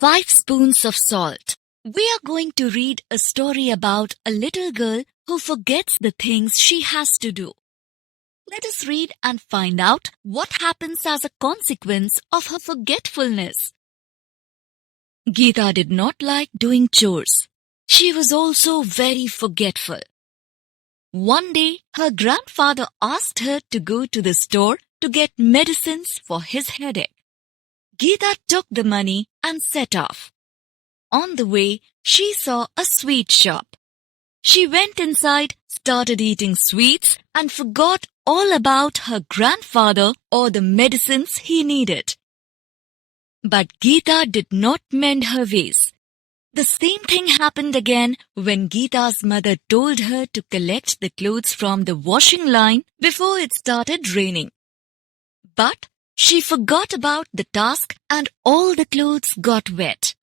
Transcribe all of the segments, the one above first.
5 spoons of salt. We are going to read a story about a little girl who forgets the things she has to do. Let us read and find out what happens as a consequence of her forgetfulness. Gita did not like doing chores. She was also very forgetful. One day, her grandfather asked her to go to the store to get medicines for his headache. Gita took the money and set off. On the way, she saw a sweet shop. She went inside, started eating sweets, and forgot all about her grandfather or the medicines he needed. But Gita did not mend her ways. The same thing happened again when Gita's mother told her to collect the clothes from the washing line before it started raining. But she forgot about the task and all the clothes got wet.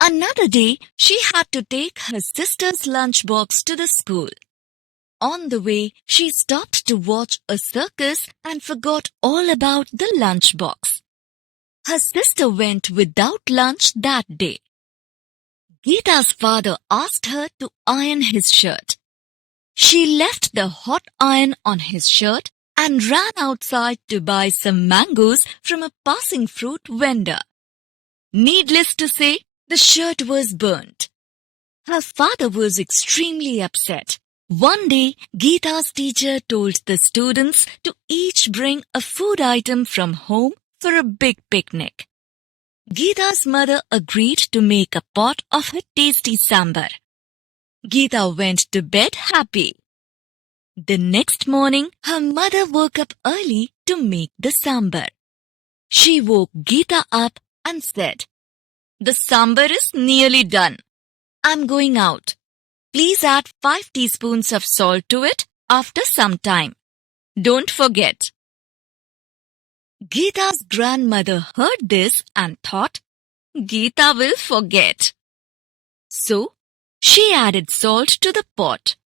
Another day, she had to take her sister's lunchbox to the school. On the way, she stopped to watch a circus and forgot all about the lunchbox. Her sister went without lunch that day. Gita's father asked her to iron his shirt. She left the hot iron on his shirt and ran outside to buy some mangoes from a passing fruit vendor. Needless to say, the shirt was burnt. Her father was extremely upset. One day, Gita's teacher told the students to each bring a food item from home for a big picnic. Gita's mother agreed to make a pot of her tasty sambar. Gita went to bed happy. The next morning, her mother woke up early to make the sambar. She woke Gita up and said, "The sambar is nearly done. I'm going out. Please add 5 teaspoons of salt to it after some time. Don't forget." Gita's grandmother heard this and thought, Gita will forget. So, she added salt to the pot.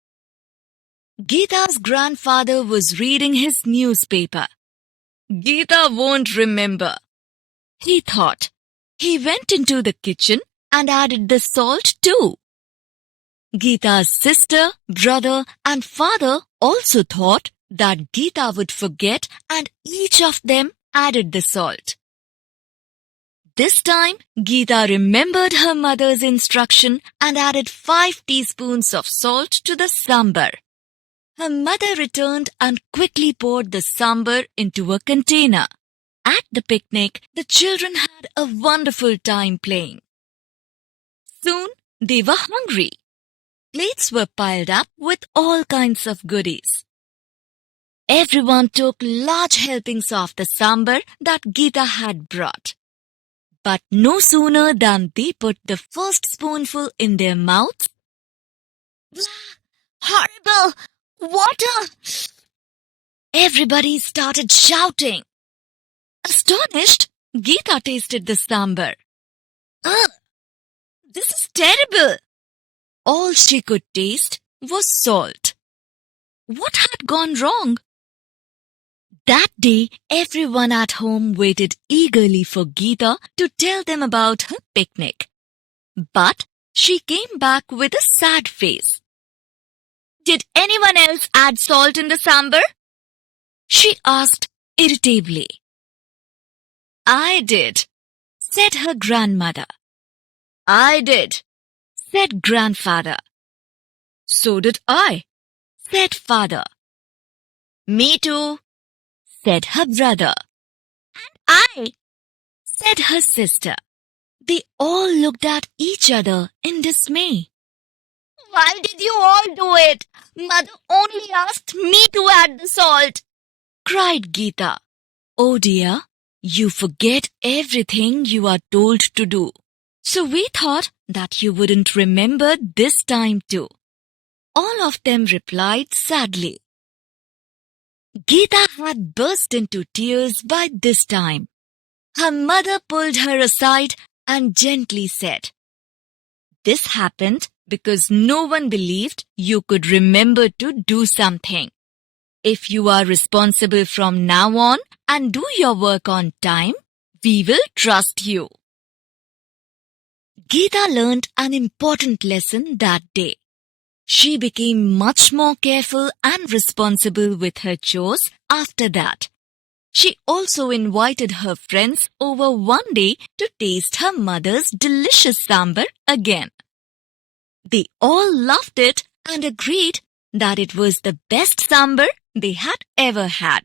Gita's grandfather was reading his newspaper. Gita won't remember, he thought. He went into the kitchen and added the salt too. Gita's sister, brother, and father also thought that Gita would forget, and each of them added the salt. This time, Gita remembered her mother's instruction and added 5 teaspoons of salt to the sambar. Her mother returned and quickly poured the sambar into a container. At the picnic, the children had a wonderful time playing. Soon, they were hungry. Plates were piled up with all kinds of goodies. Everyone took large helpings of the sambar that Gita had brought. But no sooner than they put the first spoonful in their mouths, "Horrible! Water!" Everybody started shouting. Astonished, Gita tasted the sambar. "Ugh! This is terrible!" All she could taste was salt. What had gone wrong? That day, everyone at home waited eagerly for Gita to tell them about her picnic. But she came back with a sad face. "Did anyone else add salt in the sambar?" she asked irritably. "I did," said her grandmother. "I did," said grandfather. "So did I," said father. "Me too," said her brother. "And I," said her sister. They all looked at each other in dismay. "Why did you all do it? Mother only asked me to add the salt," cried Gita. "Oh dear, you forget everything you are told to do. So we thought that you wouldn't remember this time too." All of them replied sadly. Gita had burst into tears by this time. Her mother pulled her aside and gently said, "This happened because no one believed you could remember to do something. If you are responsible from now on and do your work on time, we will trust you." Gita learned an important lesson that day. She became much more careful and responsible with her chores after that. She also invited her friends over one day to taste her mother's delicious sambar again. They all loved it and agreed that it was the best sambar they had ever had.